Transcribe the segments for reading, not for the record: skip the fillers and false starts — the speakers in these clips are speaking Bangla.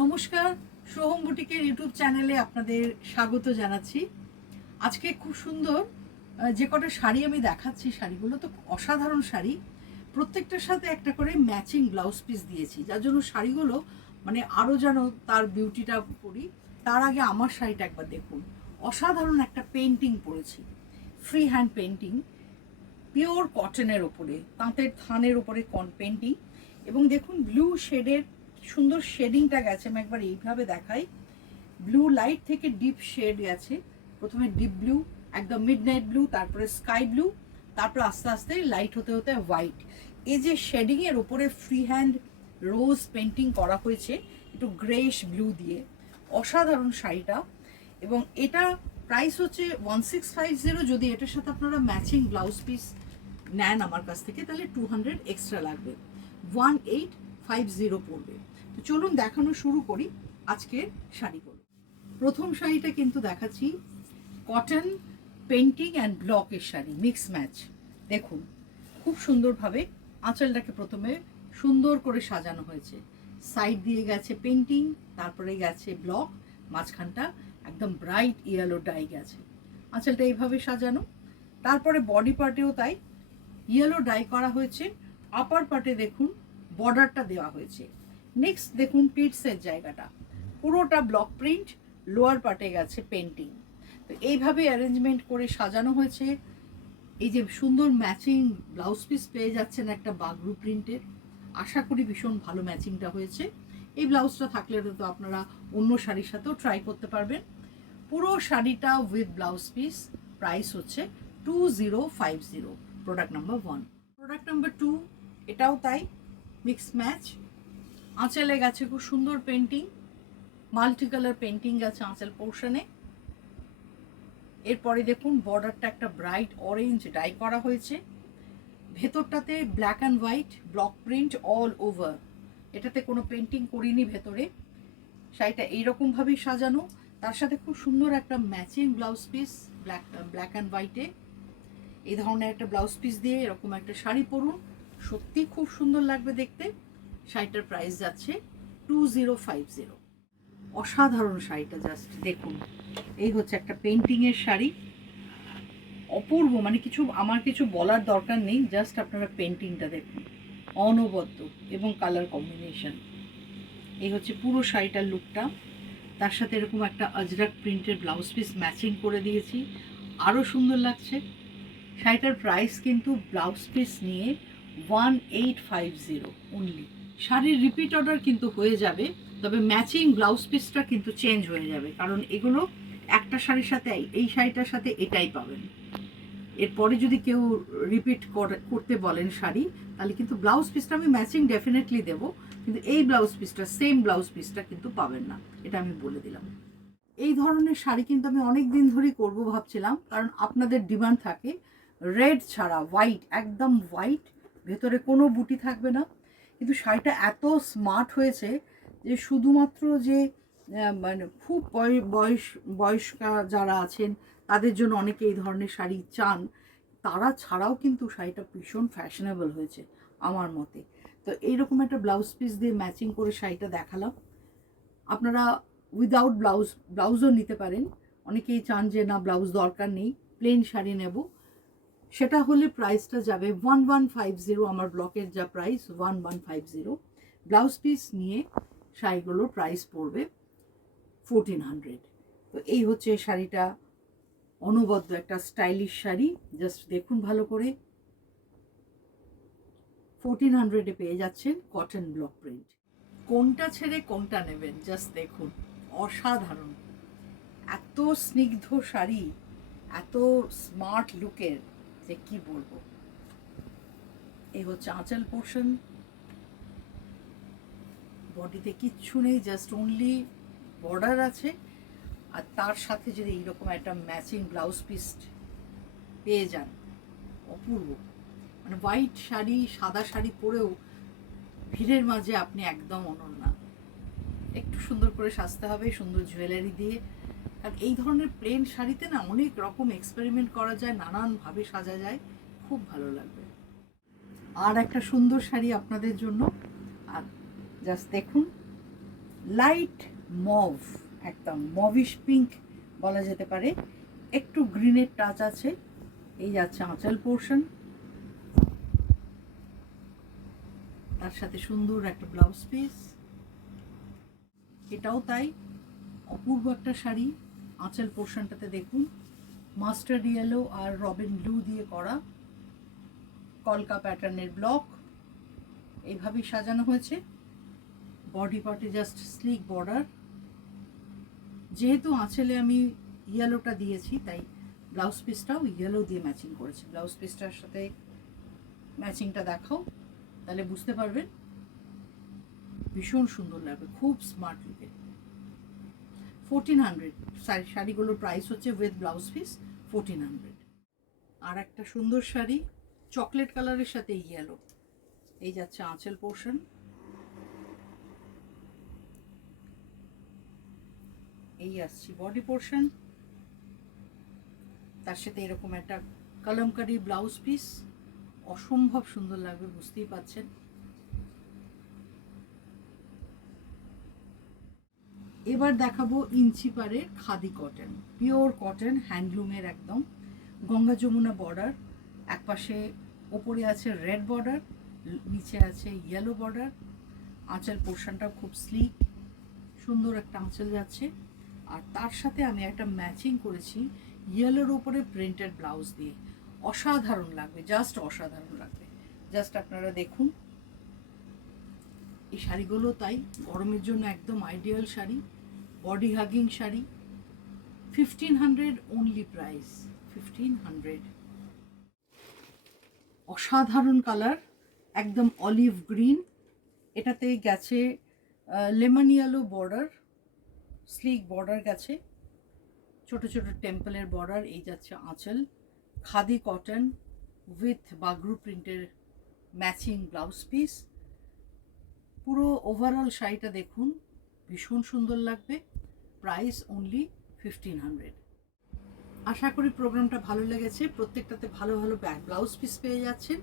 নমস্কার, সোহম বুটিকের ইউটিউব চ্যানেলে আপনাদের স্বাগত জানাচ্ছি। আজকে খুব সুন্দর যে কটা শাড়ি আমি দেখাচ্ছি, শাড়িগুলো তো অসাধারণ শাড়ি। প্রত্যেকটার সাথে একটা করে ম্যাচিং ব্লাউজ পিস দিয়েছি, যার জন্য শাড়িগুলো মানে আরও যেন তার বিউটিটা করি। তার আগে আমার শাড়িটা একবার দেখুন, অসাধারণ একটা পেন্টিং পরেছি, ফ্রি হ্যান্ড পেন্টিং, পিওর কটনের ওপরে, তাঁতের থানের ওপরে পেন্টিং। এবং দেখুন ব্লু শেডের সুন্দর শেডিংটা গেছে, আমি একবার এইভাবে দেখাই। ব্লু লাইট থেকে ডিপ শেড গেছে, প্রথমে ডিপ ব্লু, একদম মিডনাইট ব্লু, তারপরে স্কাই ব্লু, তারপর আস্তে আস্তে লাইট হতে হতে হোয়াইট। এই যে শেডিংয়ের ওপরে ফ্রি হ্যান্ড রোজ পেন্টিং করা হয়েছে একটু গ্রেইশ ব্লু দিয়ে, অসাধারণ শাড়িটা। এবং এটা প্রাইস হচ্ছে 1650। যদি এটার সাথে আপনারা ম্যাচিং ব্লাউজ পিস নেন আমার কাছ থেকে, তাহলে 200 এক্সট্রা লাগবে, 1850 পড়বে। তো চলুন দেখানো শুরু করি আজকের শাড়িগুলো। প্রথম শাড়িটা কিন্তু দেখাচ্ছি কটন পেন্টিং অ্যান্ড ব্লকের শাড়ি, মিক্স ম্যাচ। দেখুন খুব সুন্দরভাবে আঁচলটাকে প্রথমে সুন্দর করে সাজানো হয়েছে, সাইড দিয়ে গেছে পেন্টিং, তারপরে গেছে ব্লক, মাঝখানটা একদম ব্রাইট ইয়েলো ডাই গেছে, আঁচলটা এইভাবে সাজানো। তারপরে বডি পার্টেও তাই ইয়েলো ডাই করা হয়েছে, আপার পার্টে দেখুন বর্ডারটা দেওয়া হয়েছে। নেক্সট দেখুন পিটসের জায়গাটা পুরোটা ব্লক প্রিন্ট, লোয়ার পার্টে গেছে পেন্টিং। তো এইভাবে অ্যারেঞ্জমেন্ট করে সাজানো হয়েছে। এই যে সুন্দর ম্যাচিং ব্লাউজ পিস পেয়ে যাচ্ছেন একটা বাগরু প্রিন্টের, আশা করি ভীষণ ভালো ম্যাচিংটা হয়েছে। এই ব্লাউজটা থাকলে তো আপনারা অন্য শাড়ির সাথেও ট্রাই করতে পারবেন। পুরো শাড়িটা উইথ ব্লাউজ পিস, প্রাইস হচ্ছে 2050, প্রোডাক্ট নাম্বার 1। প্রোডাক্ট নাম্বার 2, এটাও তাই, মিক্স ম্যাচ। আঁচলে গেছে খুব সুন্দর পেন্টিং, মাল্টি কালার পেন্টিং গেছে আঁচল পোর্শনে। এরপরে দেখুন বর্ডারটা একটা ব্রাইট অরেঞ্জ ডাই করা হয়েছে, ভেতরটাতে black and white block print all over, এটাতে কোনো পেন্টিং করিনি ভেতরে। শাড়িটা এইরকমভাবেই সাজানো, তার সাথে খুব সুন্দর একটা matching blouse piece, black and হোয়াইটে। এই ধরনের একটা ব্লাউজ পিস দিয়ে এরকম একটা শাড়ি পরুন, সত্যি খুব সুন্দর লাগবে দেখতে। শাড়িটার প্রাইস যাচ্ছে 2050। অসাধারণ শাড়িটা, জাস্ট দেখুন। এই হচ্ছে একটা পেন্টিংয়ের শাড়ি, অপূর্ব, মানে আমার কিছু বলার দরকার নেই, জাস্ট আপনারা পেন্টিংটা দেখুন, অনবদ্য এবং কালার কম্বিনেশন। এই হচ্ছে পুরো শাড়িটার লুকটা, তার সাথে এরকম একটা আজরাক প্রিন্টের ব্লাউজ পিস ম্যাচিং করে দিয়েছি, আরও সুন্দর লাগছে। শাড়িটার প্রাইস কিন্তু ব্লাউজ পিস নিয়ে 1850 অনলি। শাড়ির রিপিট অর্ডার কিন্তু হয়ে যাবে, তবে ম্যাচিং ব্লাউজ পিসটা কিন্তু চেঞ্জ হয়ে যাবে, কারণ এগুলো একটা শাড়ির সাথে, এই শাড়িটার সাথে এটাই পাবেন। এরপরে যদি কেউ রিপিট করতে বলেন শাড়ি, তাহলে কিন্তু ব্লাউজ পিসটা আমি ম্যাচিং ডেফিনেটলি দেবো, কিন্তু এই ব্লাউজ পিসটা, সেম ব্লাউজ পিসটা কিন্তু পাবেন না, এটা আমি বলে দিলাম। এই ধরনের শাড়ি কিন্তু আমি অনেক দিন ধরেই করবো ভাবছিলাম, কারণ আপনাদের ডিমান্ড থাকে রেড ছাড়া হোয়াইট, একদম হোয়াইট, ভেতরে কোনো বুটি থাকবে না। কিন্তু শাড়িটা এত স্মার্ট হয়েছে যে শুধুমাত্র যে মানে খুব বয়স্ক যারা আছেন তাদের জন্য অনেকে এই ধরনের শাড়ি চান, তারা ছাড়াও কিন্তু শাড়িটা ভীষণ ফ্যাশনেবল হয়েছে আমার মতে। তো এইরকম একটা ব্লাউজ পিস দিয়ে ম্যাচিং করে শাড়িটা দেখালাম। আপনারা উইদাউট ব্লাউজও নিতে পারেন, অনেকেই চান যে না ব্লাউজ দরকার নেই, প্লেন শাড়ি নেব, সেটা হলে প্রাইসটা যাবে 1150। আমার ব্লকের যা প্রাইস 1150, ব্লাউজ পিস নিয়ে শাড়িগুলোর প্রাইস পড়বে 1400। তো এই হচ্ছে শাড়িটা, অনবদ্য একটা স্টাইলিশ শাড়ি, জাস্ট দেখুন ভালো করে। 1400 পেয়ে যাচ্ছেন কটন ব্লক প্রিন্ট। কোনটা ছেড়ে কোনটা নেবেন জাস্ট দেখুন, অসাধারণ, এত স্নিগ্ধ শাড়ি, এত স্মার্ট লুকের, যে কি বলবো। এই হচ্ছে আঁচল পোর্শন, বডিতে কিচ্ছু নেই, জাস্ট অনলি বর্ডার আছে, আর তার সাথে যদি এইরকম একটা ম্যাচিং ব্লাউজ পিস পেয়ে যান, অপূর্ব। মানে হোয়াইট শাড়ি, সাদা শাড়ি পরেও ভিড়ের মাঝে আপনি একদম অনন্য। একটু সুন্দর করে সাজতে হবে, সুন্দর জুয়েলারি দিয়ে, কারণ এই ধরনের প্লেন শাড়িতে না অনেক রকম এক্সপেরিমেন্ট করা যায়, নানানভাবে সাজা যায়, খুব ভালো লাগবে। আর একটা সুন্দর শাড়ি আপনাদের জন্য, আর জাস্ট দেখুন, লাইট মভ, একদম মভিশ পিঙ্ক বলা যেতে পারে, একটু গ্রিনের টাচ আছে। এই যাচ্ছে আঁচল পোর্শন, তার সাথে সুন্দর একটা ব্লাউজ পিস। এটাও তাই, অপূর্ব একটা শাড়ি। আঁচল পোর্শনটাতে দেখুন মাস্টার্ড ইয়েলো আর রবিন ব্লু দিয়ে করা কলকা প্যাটার্নের ব্লক, এইভাবেই সাজানো হয়েছে। বডি পার্টে জাস্ট স্লিক বর্ডার। যেহেতু আঁচলে আমি ইয়েলোটা দিয়েছি তাই ব্লাউজ পিসটাও ইয়েলো দিয়ে ম্যাচিং করেছি। ব্লাউজ পিসটার সাথে ম্যাচিংটা দেখাও, তাহলে বুঝতে পারবেন। ভীষণ সুন্দর লাগবে, খুব স্মার্ট লুকে। 1400 শাড়িগুলোর প্রাইস হচ্ছে উইথ ব্লাউজ পিস 1400। আর একটা সুন্দর শাড়ি চকলেট কালারের সাথে ইয়েলো। এই যাচ্ছে আঁচল পোর্শন, এই আসছে বডি পোর্শন, তার সাথে এরকম একটা কলমকারি ব্লাউজ পিস। অসম্ভব সুন্দর লাগবে, বুঝতেই পাচ্ছেন। এবার দেখাবো ইঞ্চি পারের খাদি কটন, পিওর কটন, হ্যান্ডলুমের একদম। গঙ্গা যমুনা বর্ডার, একপাশে ওপরে আছে রেড বর্ডার, নিচে আছে ইয়েলো বর্ডার। আঁচল পোর্শনটাও খুব স্লিক, সুন্দর একটা আঁচল যাচ্ছে। আর তার সাথে আমি একটা ম্যাচিং করেছি ইয়েলোর উপরে প্রিন্টেড ব্লাউজ দিয়ে। অসাধারণ লাগবে, জাস্ট অসাধারণ লাগবে। জাস্ট আপনারা দেখুন, এই শাড়িগুলো তাই গরমের জন্য একদম ideal sari, body hugging sari. 1500 only price, 1500। অসাধারণ কালার, একদম অলিভ গ্রিন, এটাতে গেছে lemon yellow border, slick border গেছে, ছোট ছোট টেম্পলের বর্ডার। এই যাচ্ছে আঁচল, খাদি কটন উইথ বাগরু প্রিন্টের ম্যাচিং ব্লাউজ পিস। পুরো ওভারঅল শাড়িটা দেখুন, ভীষণ সুন্দর লাগবে। Price only 1500। আশা করি প্রোগ্রামটা ভালো লেগেছে। প্রত্যেকটাতে ভালো ভালো ব্লাউজ পিস পেয়ে যাচ্ছেন।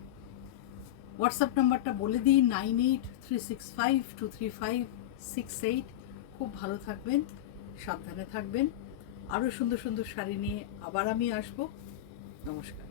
হোয়াটসঅ্যাপ নাম্বারটা বলে দিই 9836523568। খুব ভালো থাকবেন, সাবধানে থাকবেন। আরও সুন্দর সুন্দর শাড়ি নিয়ে আবার আমি আসবো। নমস্কার।